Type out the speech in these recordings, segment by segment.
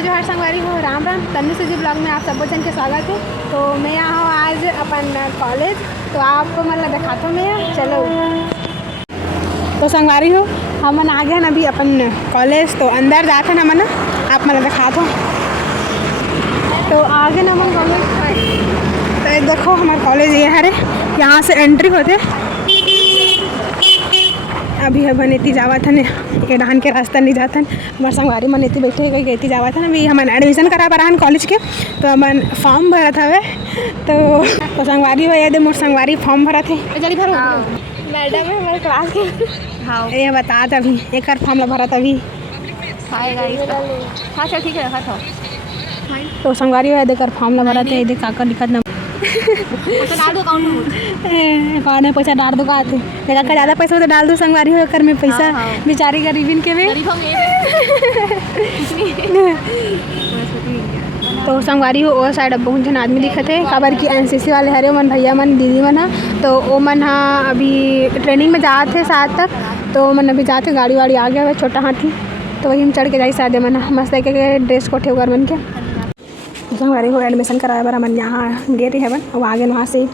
जय जोहार संगवारी हो, राम राम। तन्नू सुजी ब्लॉग में आप सब जन के स्वागत है। तो मैं यहाँ हूँ आज अपन कॉलेज, तो आपको मतलब दिखाता हूँ मैं। चलो तो संगवारी हो, हमन आ गए अभी अपन कॉलेज। तो अंदर जाते हैं हमन, आप मतलब दिखाता हूँ। तो आगे न हमन कॉलेज, तो देखो हमारा कॉलेज ये है, यहाँ से एंट्री होते। अभी हमन इतनी जावत हन, के डाहन के रास्ता नहीं जातन। हमारे संगवारी मन इतनी बैठे गई इतनी जावत हन। अभी हमन एडमिशन करा पर कॉलेज के, तो हमन फॉर्म भरत हवे। तो संगवारी हो यदि मोर संगवारी फॉर्म भरत है, जल्दी भरो। मैडम है हमारे क्लास के, हाँ ये बता अभी एक फॉर्म ला भरत अभी। हाँ चल ठीक है। तो संगवारी हो यदि फॉर्म ला भरत है, यदि काकर लिखत न कौन है पैसा डाल दो का आते का ज़्यादा पैसा तो डाल दो संगवारी हो कर में पैसा। बेचारी गरीबिन के में तो संगवारी हो वो साइड अब बहुत जन आदमी दिखत है। काबर की एनसीसी वाले हरे मन भैया मन दीदी मन है, तो वो मन हाँ अभी ट्रेनिंग में जाते थे 7 तक। तो मन अभी जाते गाड़ी वाड़ी आ गया है छोटा हाथी, तो वही हम चढ़ के जाए सादे मन मस्त के ड्रेस को ठेकर मन के। संगवारी हो एडमिशन कराए बार हमन यहाँ गे रहे हवन, और आगे वहाँ से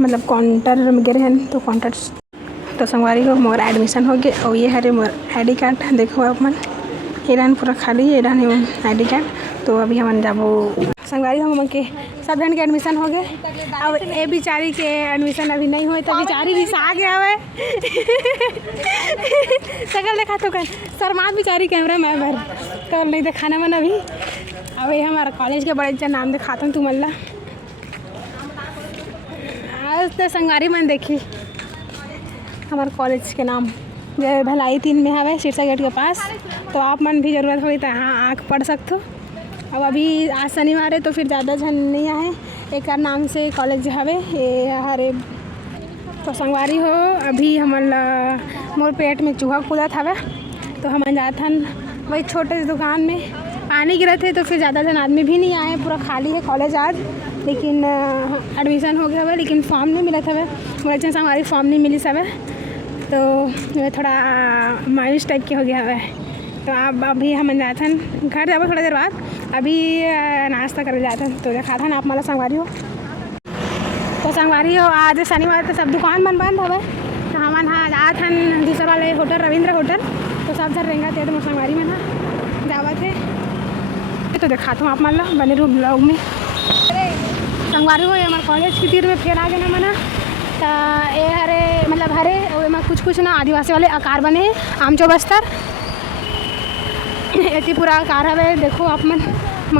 मतलब काउंटर में गे रहे हैं। तो काउंटर तो संगवारी हो मोर एडमिशन हो गए। और ये हरे मोर ID कार्ड देखो आप मन, ये पूरा खाली ये ID कार्ड। तो अभी हमन जाबो संगवारी हो हमन के सब जन के एडमिशन हो गए। अब ए बेचारी के एडमिशन अभी नहीं हुए, तो बेचारी रिसा गया है। सकल देखा तो कर शर्मा बेचारी कैमरा में भर, तो नहीं दिखाना मन अभी। अब ये हमारा कॉलेज के बड़े अच्छा नाम दिखाता हूँ तुमल्ला। आज तो संगवारी मन देखी हमारे कॉलेज के नाम जो भलाई 3 में हवे सिरसा गेट के पास। तो आप मन भी ज़रूरत हो तो यहाँ आँख पढ़ सकते हो। अब अभी आज शनिवार है तो फिर ज़्यादा झन नहीं आए, एक नाम से कॉलेज हवे ये हरे। तो संगवारी हो अभी हमारा मोर पेट में चूहा कूदत हवे, तो हम जात हन वही छोटे दुकान में पानी गिरे थे। तो फिर ज़्यादा जन आदमी भी नहीं आए, पूरा खाली है कॉलेज आज। लेकिन एडमिशन हो गया हवे, लेकिन फॉर्म नहीं मिला था। मोर अच्छा संगवारी फॉर्म नहीं मिली सब, तो मैं थोड़ा मायूस टाइप के हो गया हवे। तो अब अभी हम जाते हैं घर जाबो थोड़ा देर बाद, अभी नाश्ता कर जाते हैं। तो देखा था आप मला संगवारी हो। तो संगवारी हो आज शनिवार तो सब दुकान बंद हवे। तो हमन हाँ जात हन दूसरा वाले होटल रविंद्र होटल, तो सब जन रेंगा थे। तो मोर संगवारी में हाँ जावत है, तो दिखाता हूँ आप मान लो बने रहो ब्लॉग में। संगवारी हो हमारे कॉलेज की तीर में फिर आ गए ना मना। तो ये हरे मतलब हरे में कुछ ना आदिवासी वाले आकार बने आमचो बस्तर इतनी पूरा आकार है। देखो आप मन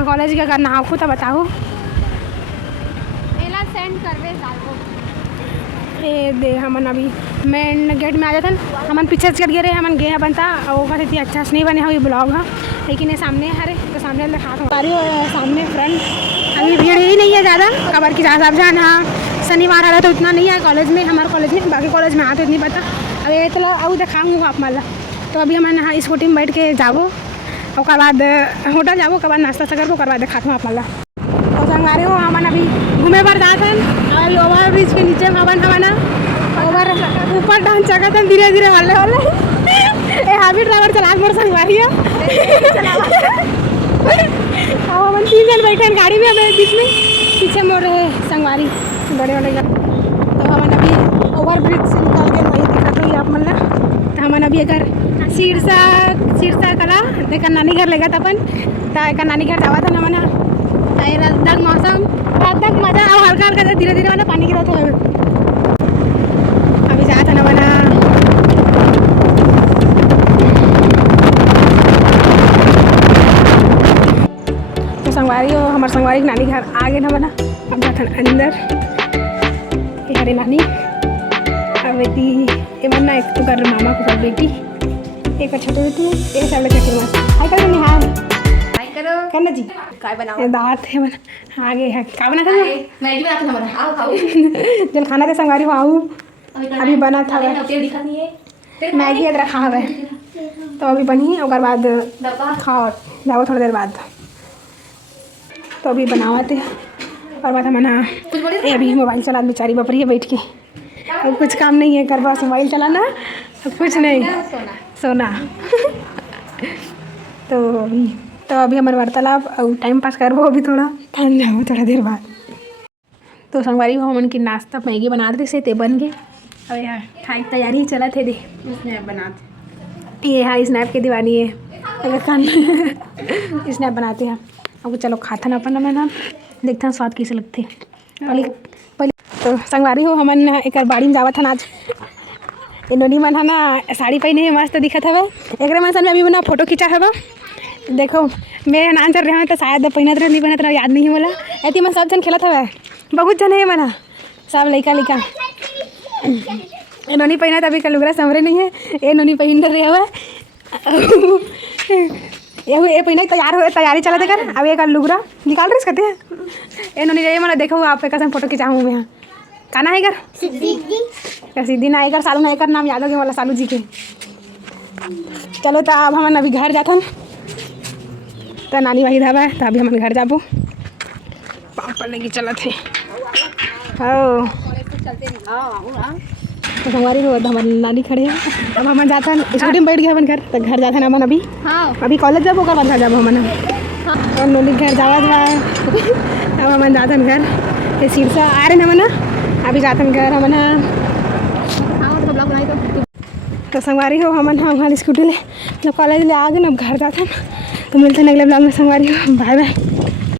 कॉलेज के अगर नहा तो बताओ सेंड करवे ये दे। हमन अभी मेन गेट में आ जाते हैं, हमन पीछे चढ़ गए रहे, हमन गए बनता और इतनी अच्छा से नहीं बने हो ये ब्लॉग है। लेकिन ये सामने हरे तो सामने दिखा सामने फ्रंट अभी भीड़ ही नहीं है ज़्यादा। खबर की जहाँ आप जान हाँ शनिवार आ रहा तो उतना नहीं है कॉलेज में, हमारे कॉलेज में। बाकी कॉलेज में तो इतनी पता। अब ये तो अब दिखाऊँगा आप माला। तो अभी हमन हाँ स्कूटी में बैठ के जाबो, और बाद होटल जाबो, के बाद नाश्ता करबो, कर बाद दिखाता हूँ आप माला। तो संगवारी हो हमन अभी घूमे पर जाते हैं, अभी ओवर ब्रिज के नीचे हवन हमारा ओवर ऊपर डांस चढ़त हैं धीरे धीरे वाले ए हावी ड्राइवर चला मोर संगवारी है। और हम 3 जन बैठे हैं गाड़ी में, हमें बीच में पीछे मोर संगवारी बड़े वाले। तो हमन अभी ओवर ब्रिज से निकल के वही दिखाते हैं आप मन ला। तो हमन अभी अगर सिरसा कला देख नानी घर लेगा अपन, तो एक नानी घर जावा था हमन रात तक मौसम रात तक मजा और हल्का हल्का धीरे धीरे वाला पानी गिरा था। अभी जाता ना बना तो संगवारी हो हमारे संगवारी नानी घर आ गए ना बना। अब जाता अंदर ये हरी नानी अब ये बनना एक तो कर मामा को कर बेटी, एक छोटी बेटी, एक सब छोटी माँ। हाय करो निहाल, हाय करो करना जी काय बनाओ दात है मन आगे है का बना था मैगी बनाता था मन आओ खाओ जल खाना के संगवारी हो आओ अभी बना था मैगी अदरक खा हवे। तो अभी बनी और बाद खाओ जाओ थोड़ी देर बाद। तो अभी बनावत है और बाद हम अभी मोबाइल चला बेचारी बपरी है बैठ के, अब कुछ काम नहीं है कर बस मोबाइल चलाना कुछ नहीं सोना। तो अभी तो अभी हमारे वार्तालाप और टाइम पास करबो, अभी थोड़ा खान जाओ थोड़ा देर बाद। तो संगवारी हो हमन की नाश्ता मैगी बना रही से ते बन गए। अब यहाँ खाए की तैयारी चला थे दे ये हाँ स्नैप की दीवानी है अगर खान स्नैप बनाते हैं। अब चलो खाता ना अपन मैं ना देखते हैं स्वाद कैसे लगते पहले पहले। तो संगवारी हो हमन एक बाड़ी में जावत हन आज। इन्होंने मन है ना साड़ी पहने है मस्त दिखत हवे। एक मन सन में अभी मना फोटो खींचा हवा। देखो मैं नान चल रहा हूँ तो शायद पहनत रह नहीं पहनत रह याद नहीं बोला ऐसी मैं सब जन खेलत हवे। बहुत जन है मना सब लड़का लड़का इन्होंने पहनत अभी कल लुगरा समरे नहीं है ये नोनी पहन रहे हवा। ये पहने तैयार हुए तैयारी चला कर अब एक लुगरा निकाल रही कहते हैं ये नोनी मतलब देखो आप एक फोटो खिंचाऊँ मैं। काना है कर सीधी ना आएगा सालू ना नाम याद हो गया वाला सालू जी के। चलो तो अब हम अभी घर जाथन तो नानी वही धाबा है तो अभी हम घर जाबो पापा लेके चला थे। हाँ तो हमारी हो हमारी नानी खड़े हैं। अब हम जाथन स्कूटी में बैठ गया अपन घर तो घर जाथन अपन अभी। हाँ अभी कॉलेज जाबो ओकर बाद घर जाबो हमन। और नोनी घर जावत बा अब हम जाथन घर ये सीट से आ रहे हैं हमन अभी जाथन घर हमन। तो संगवारी हो हमन हमारी स्कूटी ले जब कॉलेज ले आ गए अब घर जाथन तो मिलते हैं अगले ब्लॉग में। संगवारी हो बाय बाय।